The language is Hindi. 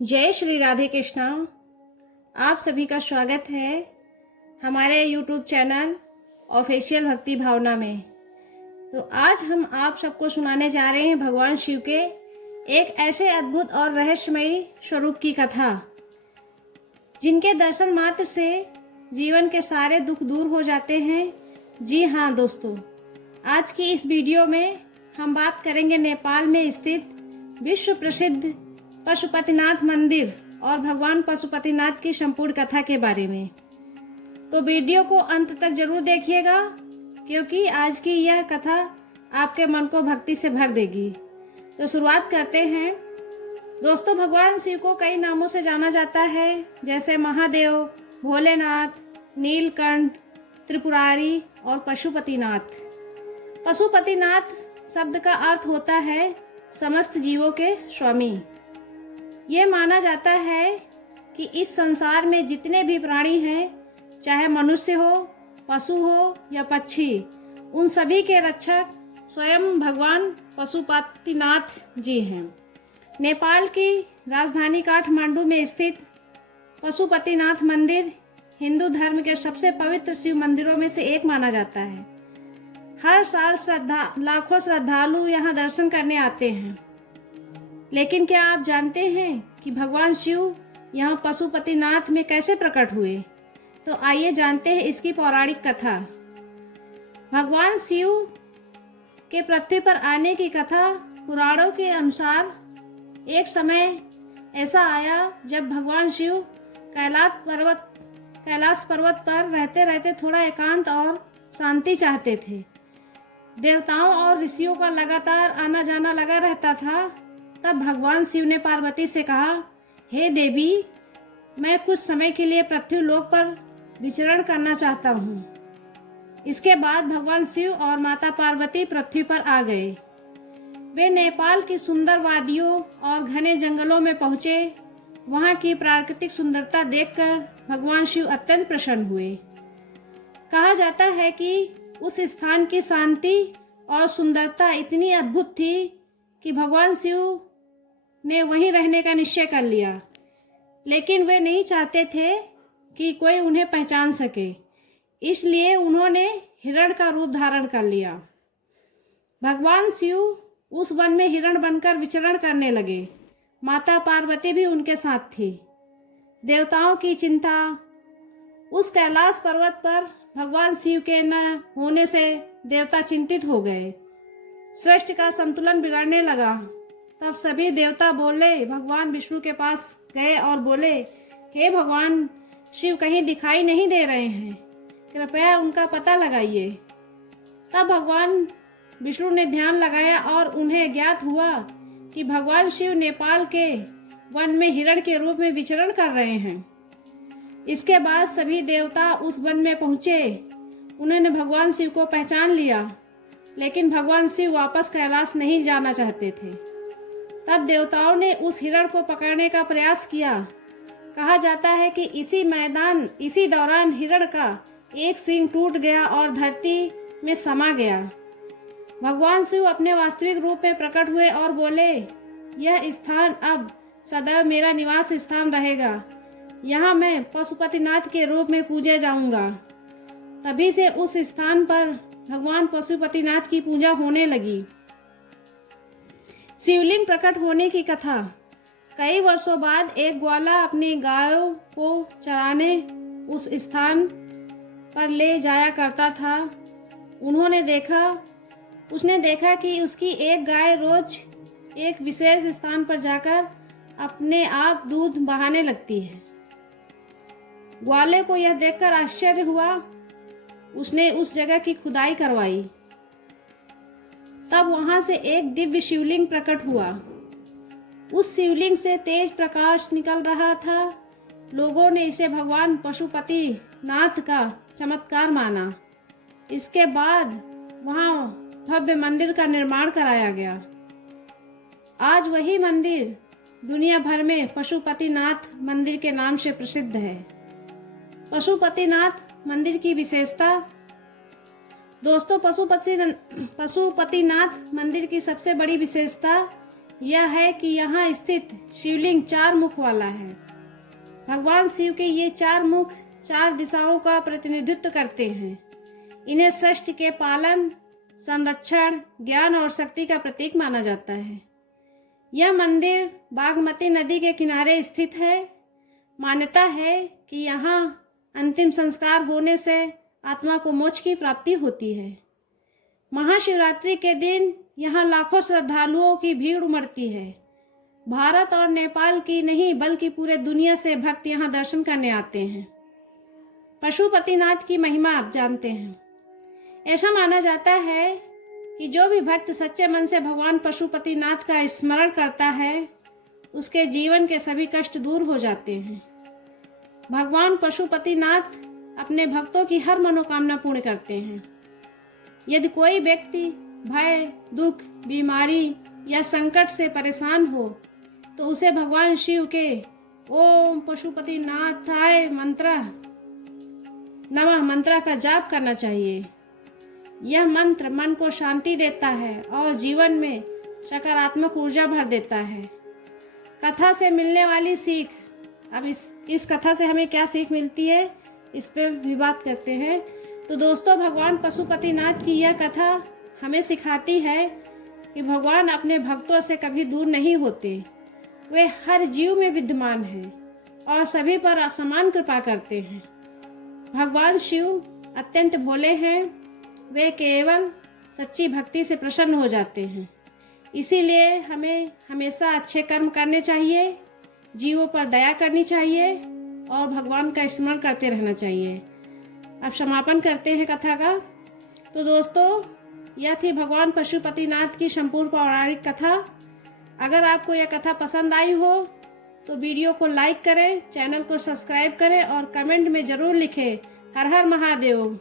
जय श्री राधे कृष्णा। आप सभी का स्वागत है हमारे यूट्यूब चैनल ऑफिशियल भक्ति भावना में। तो आज हम आप सबको सुनाने जा रहे हैं भगवान शिव के एक ऐसे अद्भुत और रहस्यमयी स्वरूप की कथा, जिनके दर्शन मात्र से जीवन के सारे दुख दूर हो जाते हैं। जी हाँ दोस्तों, आज की इस वीडियो में हम बात करेंगे नेपाल में स्थित विश्व प्रसिद्ध पशुपतिनाथ मंदिर और भगवान पशुपतिनाथ की संपूर्ण कथा के बारे में। तो वीडियो को अंत तक जरूर देखिएगा, क्योंकि आज की यह कथा आपके मन को भक्ति से भर देगी। तो शुरुआत करते हैं। दोस्तों, भगवान शिव को कई नामों से जाना जाता है, जैसे महादेव, भोलेनाथ, नीलकंठ, त्रिपुरारी और पशुपतिनाथ। पशुपतिनाथ शब्द का अर्थ होता है समस्त जीवों के स्वामी। ये माना जाता है कि इस संसार में जितने भी प्राणी हैं, चाहे मनुष्य हो, पशु हो या पक्षी, उन सभी के रक्षक स्वयं भगवान पशुपतिनाथ जी हैं। नेपाल की राजधानी काठमांडू में स्थित पशुपतिनाथ मंदिर हिंदू धर्म के सबसे पवित्र शिव मंदिरों में से एक माना जाता है। हर साल लाखों श्रद्धालु यहाँ दर्शन करने आते हैं। लेकिन क्या आप जानते हैं कि भगवान शिव यहाँ पशुपतिनाथ में कैसे प्रकट हुए? तो आइए जानते हैं इसकी पौराणिक कथा। भगवान शिव के पृथ्वी पर आने की कथा पुराणों के अनुसार एक समय ऐसा आया जब भगवान शिव कैलाश पर्वत पर रहते रहते थोड़ा एकांत और शांति चाहते थे। देवताओं और ऋषियों का लगातार आना जाना लगा रहता था। तब भगवान शिव ने पार्वती से कहा, हे देवी, मैं कुछ समय के लिए पृथ्वी लोक पर विचरण करना चाहता हूँ। इसके बाद भगवान शिव और माता पार्वती पृथ्वी पर आ गए। वे नेपाल की सुंदर वादियों और घने जंगलों में पहुंचे। वहां की प्राकृतिक सुंदरता देखकर भगवान शिव अत्यंत प्रसन्न हुए। कहा जाता है कि उस स्थान की शांति और सुंदरता इतनी अद्भुत थी कि भगवान शिव ने वहीं रहने का निश्चय कर लिया। लेकिन वे नहीं चाहते थे कि कोई उन्हें पहचान सके, इसलिए उन्होंने हिरण का रूप धारण कर लिया। भगवान शिव उस वन में हिरण बनकर विचरण करने लगे। माता पार्वती भी उनके साथ थी। देवताओं की चिंता। उस कैलाश पर्वत पर भगवान शिव के न होने से देवता चिंतित हो गए। सृष्टि का संतुलन बिगड़ने लगा। तब सभी देवता बोले, भगवान विष्णु के पास गए और बोले, हे भगवान शिव कहीं दिखाई नहीं दे रहे हैं, कृपया उनका पता लगाइए। तब भगवान विष्णु ने ध्यान लगाया और उन्हें ज्ञात हुआ कि भगवान शिव नेपाल के वन में हिरण के रूप में विचरण कर रहे हैं। इसके बाद सभी देवता उस वन में पहुंचे। उन्होंने भगवान शिव को पहचान लिया, लेकिन भगवान शिव वापस कैलाश नहीं जाना चाहते थे। तब देवताओं ने उस हिरण को पकड़ने का प्रयास किया। कहा जाता है कि इसी दौरान हिरण का एक सींग टूट गया और धरती में समा गया। भगवान शिव अपने वास्तविक रूप में प्रकट हुए और बोले, यह स्थान अब सदैव मेरा निवास स्थान रहेगा। यहाँ मैं पशुपतिनाथ के रूप में पूजे जाऊंगा। तभी से उस स्थान पर भगवान पशुपतिनाथ की पूजा होने लगी। शिवलिंग प्रकट होने की कथा। कई वर्षों बाद एक ग्वाला अपनी गायों को चराने उस स्थान पर ले जाया करता था। उसने देखा कि उसकी एक गाय रोज एक विशेष स्थान पर जाकर अपने आप दूध बहाने लगती है। ग्वाले को यह देखकर आश्चर्य हुआ। उसने उस जगह की खुदाई करवाई। तब वहां से एक दिव्य शिवलिंग प्रकट हुआ। उस शिवलिंग से तेज प्रकाश निकल रहा था। लोगों ने इसे भगवान पशुपतिनाथ का चमत्कार माना। इसके बाद वहां भव्य मंदिर का निर्माण कराया गया। आज वही मंदिर दुनिया भर में पशुपतिनाथ मंदिर के नाम से प्रसिद्ध है। पशुपतिनाथ मंदिर की विशेषता। दोस्तों, पशुपतिनाथ मंदिर की सबसे बड़ी विशेषता यह है कि यहाँ स्थित शिवलिंग 4 मुख वाला है। भगवान शिव के ये 4 मुख 4 दिशाओं का प्रतिनिधित्व करते हैं। इन्हें सृष्टि के पालन, संरक्षण, ज्ञान और शक्ति का प्रतीक माना जाता है। यह मंदिर बागमती नदी के किनारे स्थित है। मान्यता है कि यहाँ अंतिम संस्कार होने से आत्मा को मोक्ष की प्राप्ति होती है। महाशिवरात्रि के दिन यहाँ लाखों श्रद्धालुओं की भीड़ उमड़ती है। भारत और नेपाल की नहीं बल्कि पूरे दुनिया से भक्त यहाँ दर्शन करने आते हैं। पशुपतिनाथ की महिमा आप जानते हैं। ऐसा माना जाता है कि जो भी भक्त सच्चे मन से भगवान पशुपतिनाथ का स्मरण करता है उसके जीवन के सभी कष्ट दूर हो जाते हैं। भगवान पशुपतिनाथ अपने भक्तों की हर मनोकामना पूर्ण करते हैं। यदि कोई व्यक्ति भय, दुख, बीमारी या संकट से परेशान हो तो उसे भगवान शिव के ओम पशुपतिनाथाय नमः मंत्र का जाप करना चाहिए। यह मंत्र मन को शांति देता है और जीवन में सकारात्मक ऊर्जा भर देता है। कथा से मिलने वाली सीख, अब इस कथा से हमें क्या सीख मिलती है इस पर भी बात करते हैं। तो दोस्तों, भगवान पशुपतिनाथ की यह कथा हमें सिखाती है कि भगवान अपने भक्तों से कभी दूर नहीं होते। वे हर जीव में विद्यमान हैं और सभी पर समान कृपा करते हैं। भगवान शिव अत्यंत भोले हैं। वे केवल सच्ची भक्ति से प्रसन्न हो जाते हैं। इसीलिए हमें हमेशा अच्छे कर्म करने चाहिए, जीवों पर दया करनी चाहिए और भगवान का स्मरण करते रहना चाहिए। अब समापन करते हैं कथा का। तो दोस्तों, यह थी भगवान पशुपतिनाथ की संपूर्ण पौराणिक कथा। अगर आपको यह कथा पसंद आई हो तो वीडियो को लाइक करें, चैनल को सब्सक्राइब करें और कमेंट में ज़रूर लिखें हर हर महादेव।